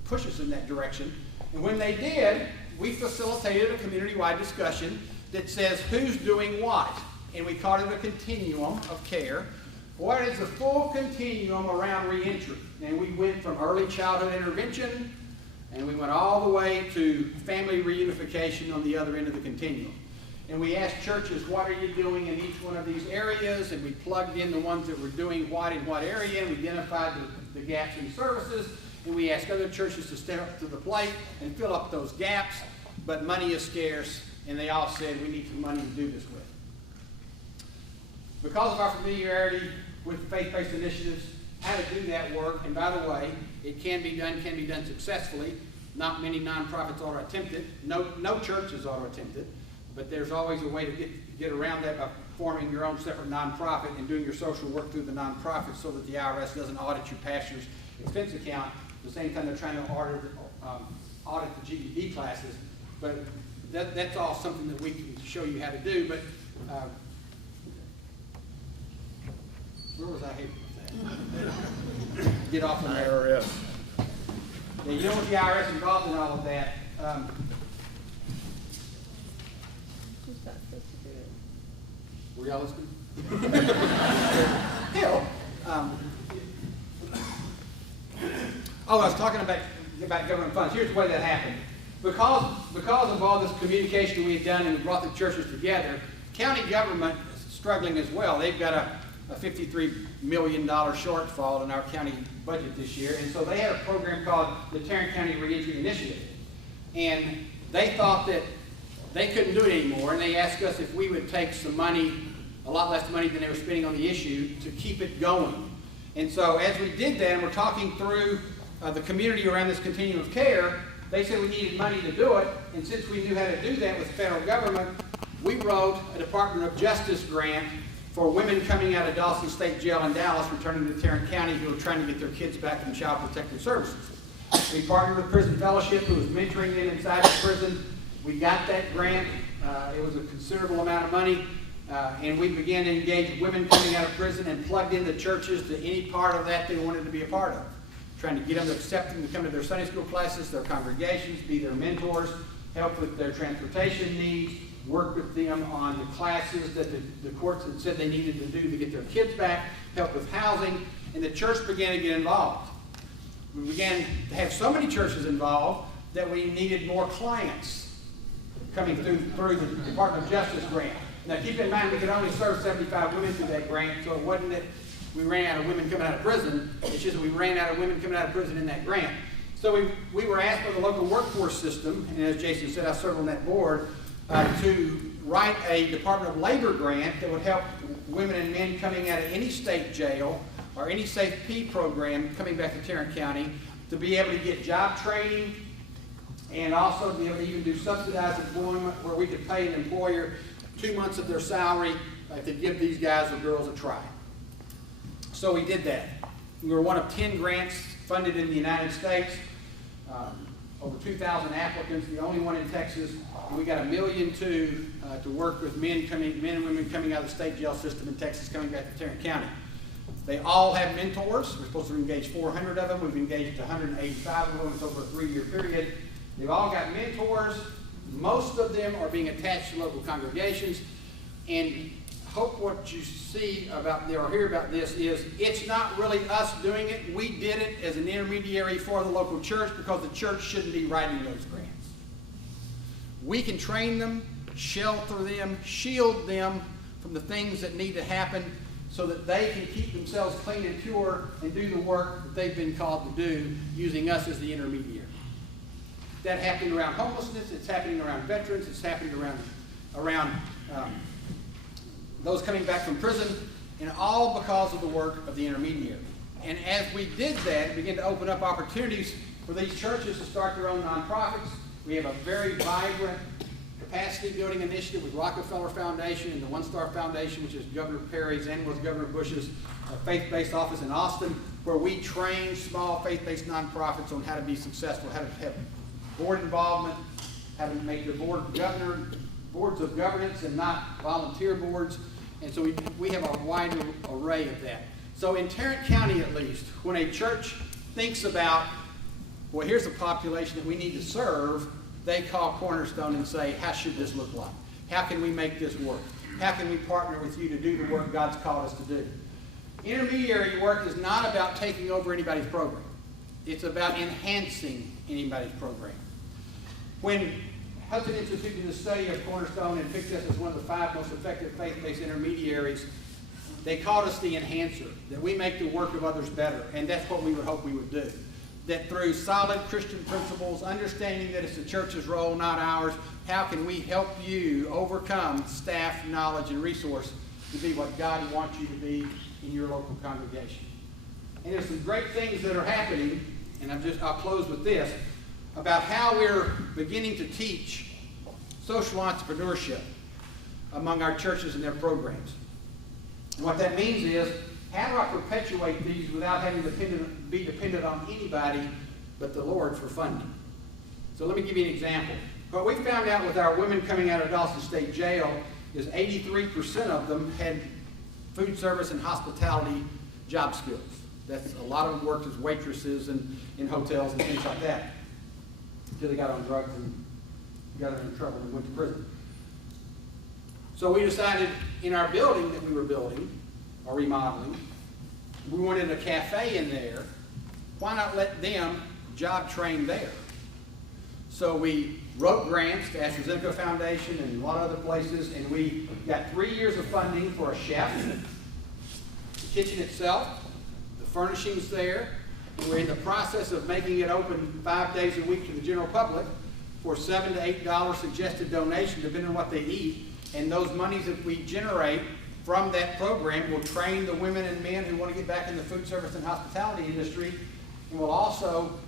push us in that direction. And when they did, we facilitated a community-wide discussion that says who's doing what. And we called it a continuum of care. What is the full continuum around reentry? And we went from early childhood intervention, and we went all the way to family reunification on the other end of the continuum. And we asked churches, what are you doing in each one of these areas? And we plugged in the ones that were doing what in what area, and we identified the gaps in services. And we asked other churches to step up to the plate and fill up those gaps. But money is scarce, and they all said we need some money to do this with. Because of our familiarity with faith-based initiatives, how to do that work, and by the way, it can be done successfully. Not many nonprofits ought to attempt it. No churches ought to attempt it. But there's always a way to get around that by forming your own separate nonprofit and doing your social work through the nonprofit so that the IRS doesn't audit your pastor's expense account at the same time they're trying to audit the GED classes. But that's all something that we can show you how to do. But where was I headed with that? Get off on that. IRS. Yeah, you know what the IRS is involved in all of that. Were y'all listening? Hell. I was talking about government funds. Here's the way that happened. Because of all this communication we had done and we brought the churches together, county government is struggling as well. They've got a $53 million shortfall in our county budget this year. And so they had a program called the Tarrant County Reentry Initiative. And they thought that they couldn't do it anymore. And they asked us if we would take some money, a lot less money than they were spending on the issue, to keep it going. And so as we did that, and we're talking through the community around this continuum of care, they said we needed money to do it. And since we knew how to do that with the federal government, we wrote a Department of Justice grant for women coming out of Dawson State Jail in Dallas, returning to Tarrant County, who are trying to get their kids back from Child Protective Services. We partnered with Prison Fellowship, who was mentoring them inside the prison. We got that grant. It was a considerable amount of money. And we began to engage women coming out of prison and plugged into churches to any part of that they wanted to be a part of. Trying to get them to accept them to come to their Sunday school classes, their congregations, be their mentors, help with their transportation needs, work with them on the classes that the courts had said they needed to do to get their kids back, help with housing, and the church began to get involved. We began to have so many churches involved that we needed more clients coming through the Department of Justice grant. Now keep in mind, we could only serve 75 women through that grant, so it wasn't that we ran out of women coming out of prison. It's just that we ran out of women coming out of prison in that grant. So we were asked by the local workforce system, and as Jason said, I serve on that board, to write a Department of Labor grant that would help women and men coming out of any state jail or any Safe P program coming back to Tarrant County to be able to get job training and also to be able to even do subsidized employment where we could pay an employer 2 months of their salary to give these guys or girls a try. So we did that. We were one of 10 grants funded in the United States. Over 2,000 applicants, the only one in Texas. And we got $1.2 million to work with men and women coming out of the state jail system in Texas coming back to Tarrant County. They all have mentors. We're supposed to engage 400 of them. We've engaged 185 of them. It's over a 3-year period. They've all got mentors. Most of them are being attached to local congregations. And hope what you see about or hear about this is it's not really us doing it. We did it as an intermediary for the local church because the church shouldn't be writing those grants. We can train them, shelter them, shield them from the things that need to happen so that they can keep themselves clean and pure and do the work that they've been called to do using us as the intermediary. That's happening around homelessness, it's happening around veterans, it's happening around those coming back from prison, and all because of the work of the intermediary. And as we did that, it began to open up opportunities for these churches to start their own nonprofits. We have a very vibrant capacity building initiative with Rockefeller Foundation and the One Star Foundation, which is Governor Perry's and was Governor Bush's faith-based office in Austin, where we train small faith-based nonprofits on how to be successful, how to have board involvement, how to make their boards of governance and not volunteer boards. And so we have a wide array of that. So in Tarrant County, at least, when a church thinks about, well, here's a population that we need to serve, they call Cornerstone and say, how should this look like? How can we make this work? How can we partner with you to do the work God's called us to do? Intermediary work is not about taking over anybody's program. It's about enhancing anybody's program. When Hudson Institute did a study of Cornerstone and picked us as one of the 5 most effective faith-based intermediaries, they called us the enhancer, that we make the work of others better, and that's what we would hope we would do. That through solid Christian principles, understanding that it's the church's role, not ours, how can we help you overcome staff, knowledge, and resource to be what God wants you to be in your local congregation. And there's some great things that are happening, and I'll close with this, about how we're beginning to teach social entrepreneurship among our churches and their programs. And what that means is, how do I perpetuate these without having to be dependent on anybody but the Lord for funding? So let me give you an example. What we found out with our women coming out of Dawson State Jail is 83% of them had food service and hospitality job skills. That's a lot of them worked as waitresses and in hotels and things like that until they got on drugs and got in trouble and went to prison. So we decided in our building that we were building or remodeling, we wanted a cafe in there. Why not let them job train there? So we wrote grants to AstraZeneca Foundation and a lot of other places, and we got 3 years of funding for a chef, the kitchen itself, the furnishings there, and we're in the process of making it open 5 days a week to the general public for $7 to $8 suggested donation, depending on what they eat. And those monies that we generate from that program will train the women and men who want to get back in the food service and hospitality industry, and will also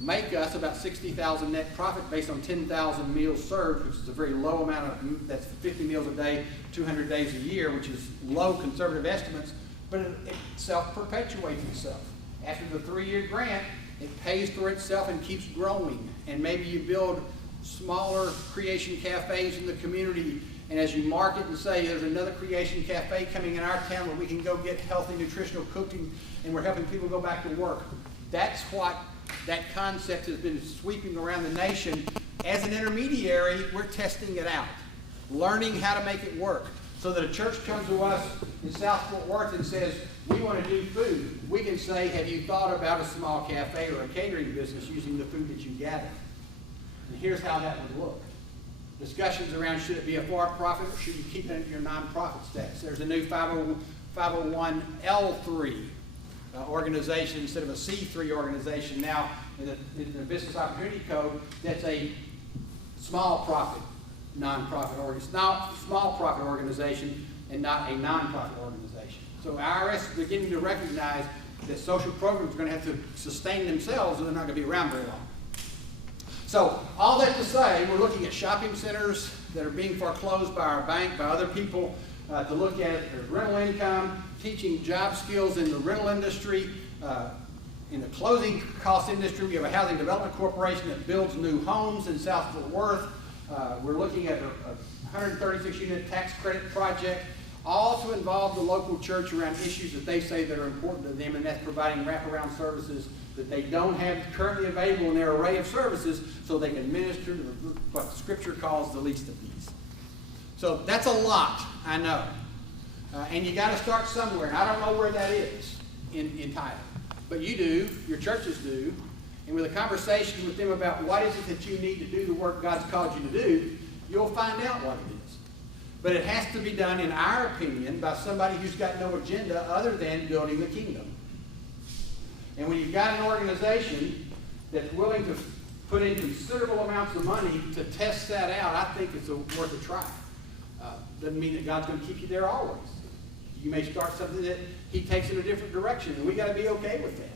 make us about $60,000 net profit based on 10,000 meals served, which is a very low amount of, that's 50 meals a day, 200 days a year, which is low conservative estimates, but it self-perpetuates itself. After the 3-year grant, it pays for itself and keeps growing. And maybe you build smaller creation cafes in the community, and as you market and say, there's another creation cafe coming in our town where we can go get healthy, nutritional cooking, and we're helping people go back to work. That's what that concept has been sweeping around the nation. As an intermediary, we're testing it out, learning how to make it work, so that a church comes to us in South Fort Worth and says, we want to do food. We can say, have you thought about a small cafe or a catering business using the food that you gather? And here's how that would look. Discussions around, should it be a for-profit or should you keep it in your nonprofit status? There's a new 501L3 organization instead of a C3 organization now in the Business Opportunity Code. That's a small profit nonprofit organization and not a nonprofit organization. So IRS is beginning to recognize that social programs are going to have to sustain themselves, and they're not going to be around very long. So all that to say, we're looking at shopping centers that are being foreclosed by our bank, by other people, to look at there's rental income, teaching job skills in the rental industry, in the closing cost industry. We have a housing development corporation that builds new homes in South Fort Worth. We're looking at a 136-unit tax credit project, all to involve the local church around issues that they say that are important to them, and that's providing wraparound services that they don't have currently available in their array of services, so they can minister to what Scripture calls the least of these. So that's a lot, I know. And you got to start somewhere, and I don't know where that is in title. But you do, your churches do, and with a conversation with them about what is it that you need to do the work God's called you to do, you'll find out what it is. But it has to be done, in our opinion, by somebody who's got no agenda other than building the kingdom. And when you've got an organization that's willing to put in considerable amounts of money to test that out, I think it's worth a try. Doesn't mean that God's going to keep you there always. You may start something that he takes in a different direction, and we got to be okay with that.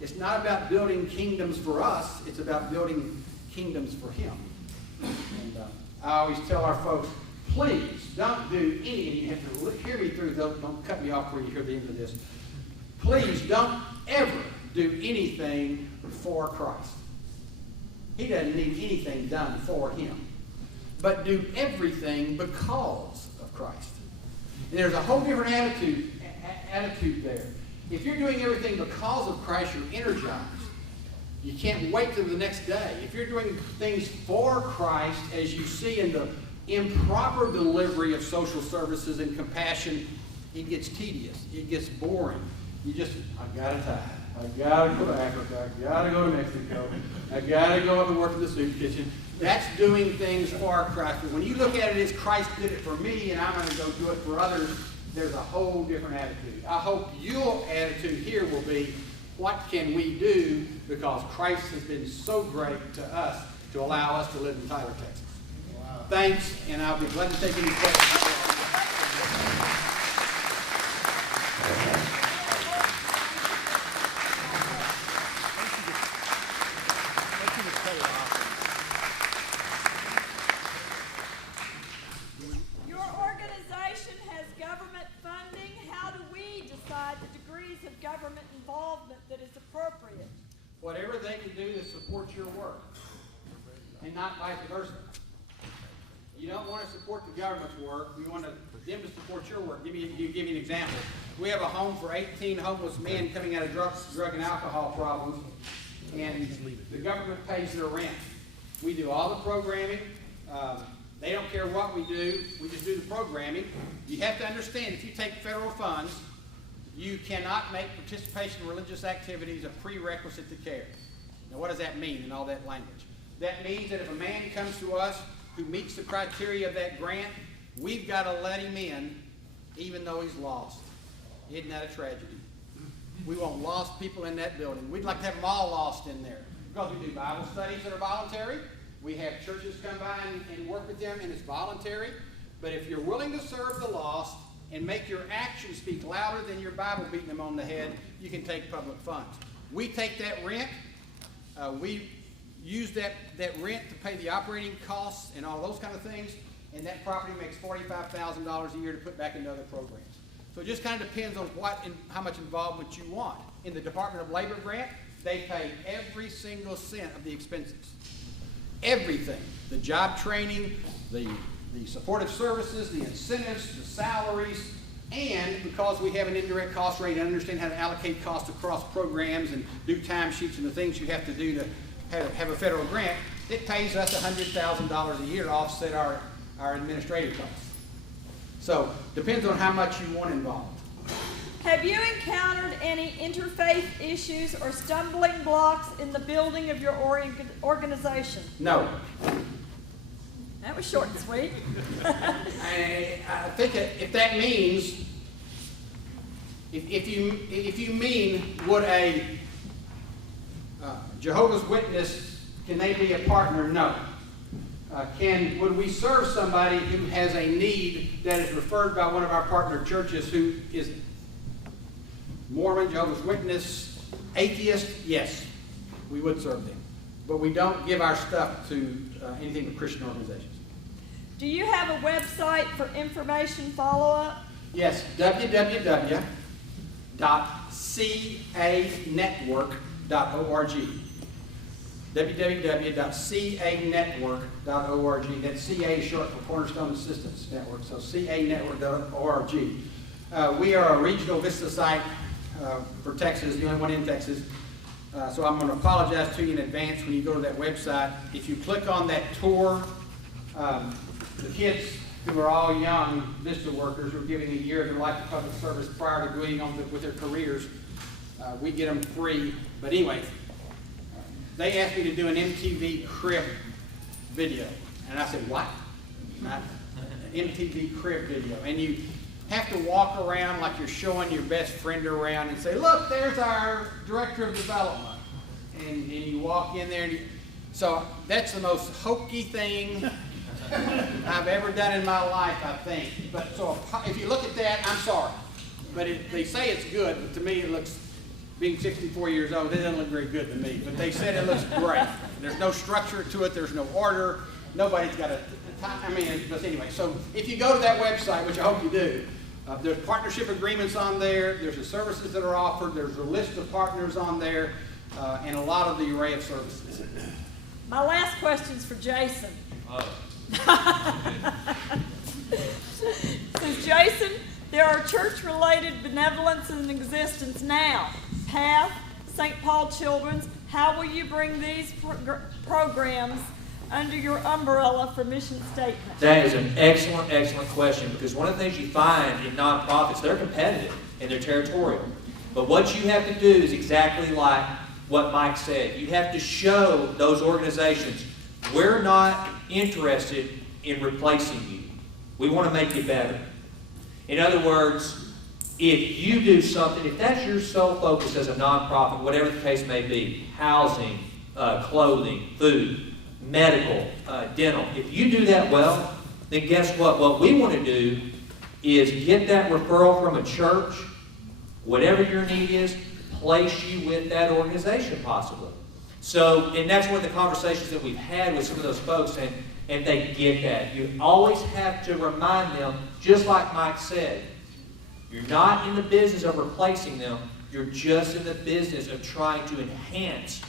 It's not about building kingdoms for us, it's about building kingdoms for him. And I always tell our folks, please don't do any, and you have to hear me through, don't cut me off before you hear the end of this. Please don't ever do anything for Christ. He doesn't need anything done for him. But do everything because of Christ. And there's a whole different attitude there. If you're doing everything because of Christ, you're energized. You can't wait till the next day. If you're doing things for Christ, as you see in the improper delivery of social services and compassion, it gets tedious. It gets boring. You just, I got to tithe. I got to go to Africa. I got to go to Mexico. I got to go up and work in the soup kitchen. That's doing things for Christ. But when you look at it as Christ did it for me and I'm going to go do it for others, there's a whole different attitude. I hope your attitude here will be, what can we do because Christ has been so great to us to allow us to live in Tyler, Texas. Wow. Thanks, and I'll be glad to take any questions. Whatever they can do to support your work, and not vice versa. You don't want to support the government's work. We want them to support your work. Give you an example. We have a home for 18 homeless men coming out of drug and alcohol problems, and the government pays their rent. We do all the programming. They don't care what we do. We just do the programming. You have to understand, if you take federal funds, you cannot make participation in religious activities a prerequisite to care. Now, what does that mean in all that language? That means that if a man comes to us who meets the criteria of that grant, we've got to let him in even though he's lost. Isn't that a tragedy? We want lost people in that building. We'd like to have them all lost in there because we do Bible studies that are voluntary. We have churches come by and work with them, and it's voluntary. But if you're willing to serve the lost, and make your actions speak louder than your Bible beating them on the head, you can take public funds. We take that rent, we use that rent to pay the operating costs and all those kind of things, and that property makes $45,000 a year to put back into other programs. So it just kind of depends on what and how much involvement you want. In the Department of Labor grant, they pay every single cent of the expenses. Everything. The job training, the supportive services, the incentives, the salaries, and because we have an indirect cost rate and understand how to allocate costs across programs and do timesheets and the things you have to do to have a federal grant, it pays us $100,000 a year to offset our administrative costs. So, depends on how much you want involved. Have you encountered any interfaith issues or stumbling blocks in the building of your organization? No. That was short and sweet. I think if that means, if you mean, would a Jehovah's Witness, can they be a partner? No. Would we serve somebody who has a need that is referred by one of our partner churches who is Mormon, Jehovah's Witness, atheist? Yes, we would serve them. But we don't give our stuff to anything but Christian organizations. Do you have a website for information follow-up? Yes, www.canetwork.org. www.canetwork.org. That CA is short for Cornerstone Assistance Network, so canetwork.org. We are a regional VISTA site for Texas, the only one in Texas. So I'm going to apologize to you in advance when you go to that website. If you click on that tour, the kids who are all young VISTA workers who are giving a year of their life to public service prior to going on with their careers, we get them free. But anyway, they asked me to do an MTV Crib video. And I said, what? An MTV Crib video. And you have to walk around like you're showing your best friend around and say, look, there's our director of development. And you walk in there. So that's the most hokey thing I've ever done in my life, I think. But so if you look at that, I'm sorry. But they say it's good, but to me it looks, being 64 years old, it doesn't look very good to me. But they said it looks great. There's no structure to it. There's no order. Nobody's got but anyway, so if you go to that website, which I hope you do, there's partnership agreements on there. There's the services that are offered. There's a list of partners on there, and a lot of the array of services. My last question's for Jason. Says Jason, there are church-related benevolence in existence now. PATH, St. Paul Children's. How will you bring these programs under your umbrella for mission statement? That is an excellent, excellent question, because one of the things you find in nonprofits, they're competitive and they're territorial. But what you have to do is exactly like what Mike said. You have to show those organizations, we're not interested in replacing you. We want to make you better. In other words, if you do something, if that's your sole focus as a nonprofit, whatever the case may be, housing, clothing, food, medical, dental, if you do that well, then guess what? What we want to do is get that referral from a church, whatever your need is, place you with that organization possibly. So, and that's one of the conversations that we've had with some of those folks, and they get that. You always have to remind them, just like Mike said, you're not in the business of replacing them, you're just in the business of trying to enhance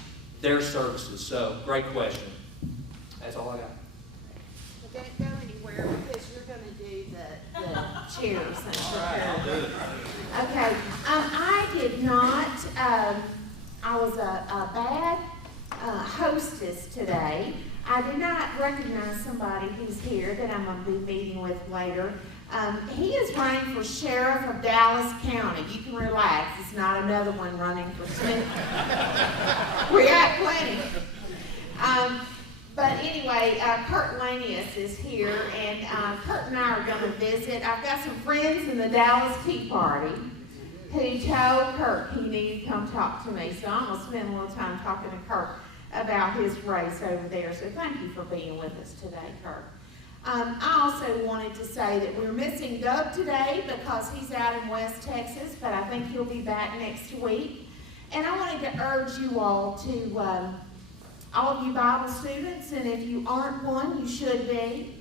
their services. So, great question. That's all I got. Well, don't go anywhere because you're going to do the chairs. All right, I'll do it. Okay, I did not, I was a bad hostess today. I did not recognize somebody who's here that I'm going to be meeting with later. He is running for sheriff of Dallas County. You can relax. It's not another one running for Senate. We got plenty. But anyway, Kurt Lanius is here, and Kurt and I are going to visit. I've got some friends in the Dallas Tea Party who told Kurt he needed to come talk to me. So I'm going to spend a little time talking to Kurt about his race over there. So thank you for being with us today, Kurt. I also wanted to say that we're missing Doug today because he's out in West Texas, but I think he'll be back next week. And I wanted to urge you all to, all of you Bible students, and if you aren't one, you should be,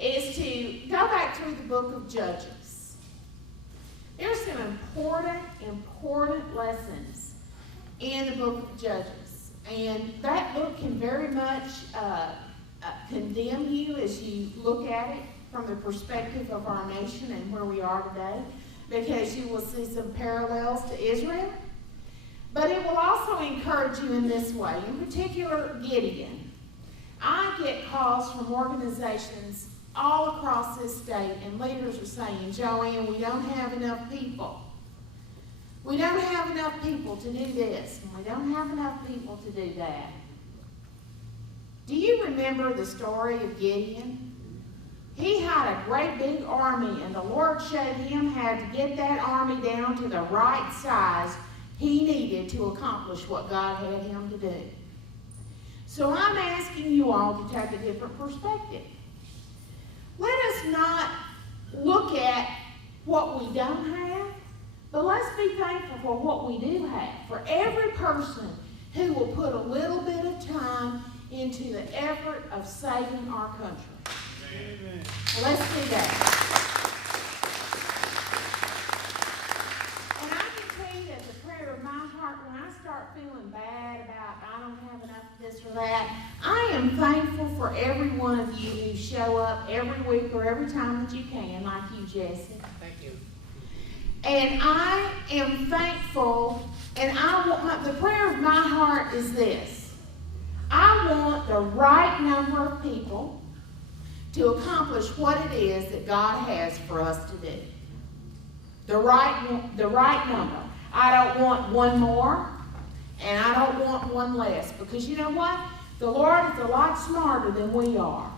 is to go back through the book of Judges. There's some important lessons in the book of Judges. And that book can very much condemn you as you look at it from the perspective of our nation and where we are today, because you will see some parallels to Israel. But it will also encourage you in this way. In particular, Gideon. I get calls from organizations all across this state, and leaders are saying, Joanne, we don't have enough people. We don't have enough people to do this, and we don't have enough people to do that. Do you remember the story of Gideon? He had a great big army, and the Lord showed him how to get that army down to the right size he needed to accomplish what God had him to do. So I'm asking you all to take a different perspective. Let us not look at what we don't have, but let's be thankful for what we do have. For every person who will put a little bit of time into the effort of saving our country. Amen. Let's do that. And I can tell you that the prayer of my heart, when I start feeling bad about I don't have enough of this or that, I am thankful for every one of you who show up every week or every time that you can, like you, Jesse. Thank you. And I am thankful, and the prayer of my heart is this. I want the right number of people to accomplish what it is that God has for us to do. The right number. I don't want one more, and I don't want one less, because you know what? The Lord is a lot smarter than we are.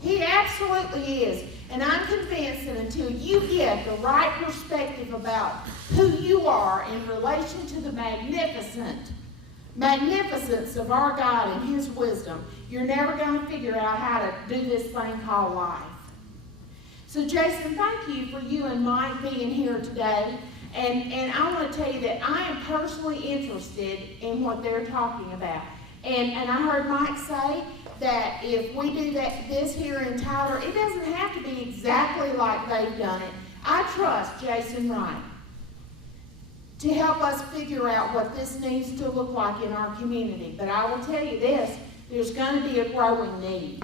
He absolutely is. And I'm convinced that until you get the right perspective about who you are in relation to the magnificence of our God and His wisdom, you're never going to figure out how to do this thing called life. So Jason, thank you for you and Mike being here today. And I want to tell you that I am personally interested in what they're talking about. And I heard Mike say that if we do this here in Tyler, it doesn't have to be exactly like they've done it. I trust Jason Wright to help us figure out what this needs to look like in our community. But I will tell you this, there's going to be a growing need.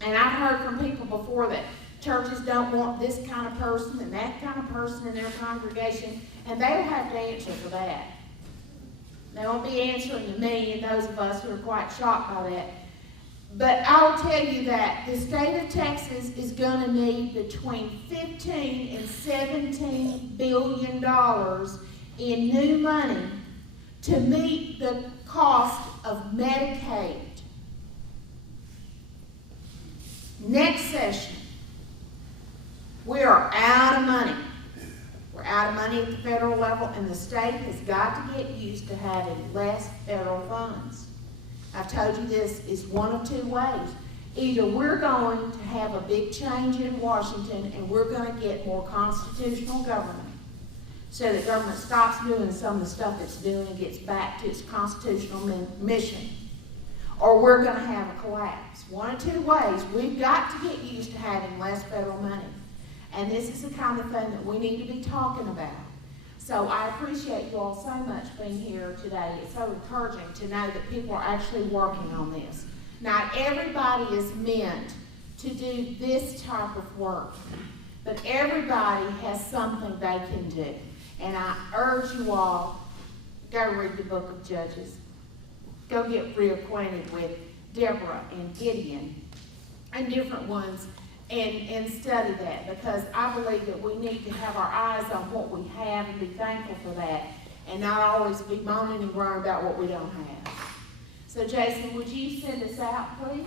And I've heard from people before that churches don't want this kind of person and that kind of person in their congregation, and they don't have to answer for that. They won't be answering to me and those of us who are quite shocked by that. But I'll tell you that the state of Texas is going to need between $15 and $17 billion in new money to meet the cost of Medicaid. Next session, we are out of money. We're out of money at the federal level, and the state has got to get used to having less federal funds. I've told you this is one of two ways. Either we're going to have a big change in Washington and we're going to get more constitutional government so that government stops doing some of the stuff it's doing and gets back to its constitutional mission. Or we're going to have a collapse. One of two ways. We've got to get used to having less federal money. And this is the kind of thing that we need to be talking about. So I appreciate you all so much being here today. It's so encouraging to know that people are actually working on this. Not everybody is meant to do this type of work, but everybody has something they can do. And I urge you all, go read the book of Judges. Go get reacquainted with Deborah and Gideon and different ones. And study that, because I believe that we need to have our eyes on what we have and be thankful for that, and not always be moaning and groaning about what we don't have. So Jason, would you send us out, please?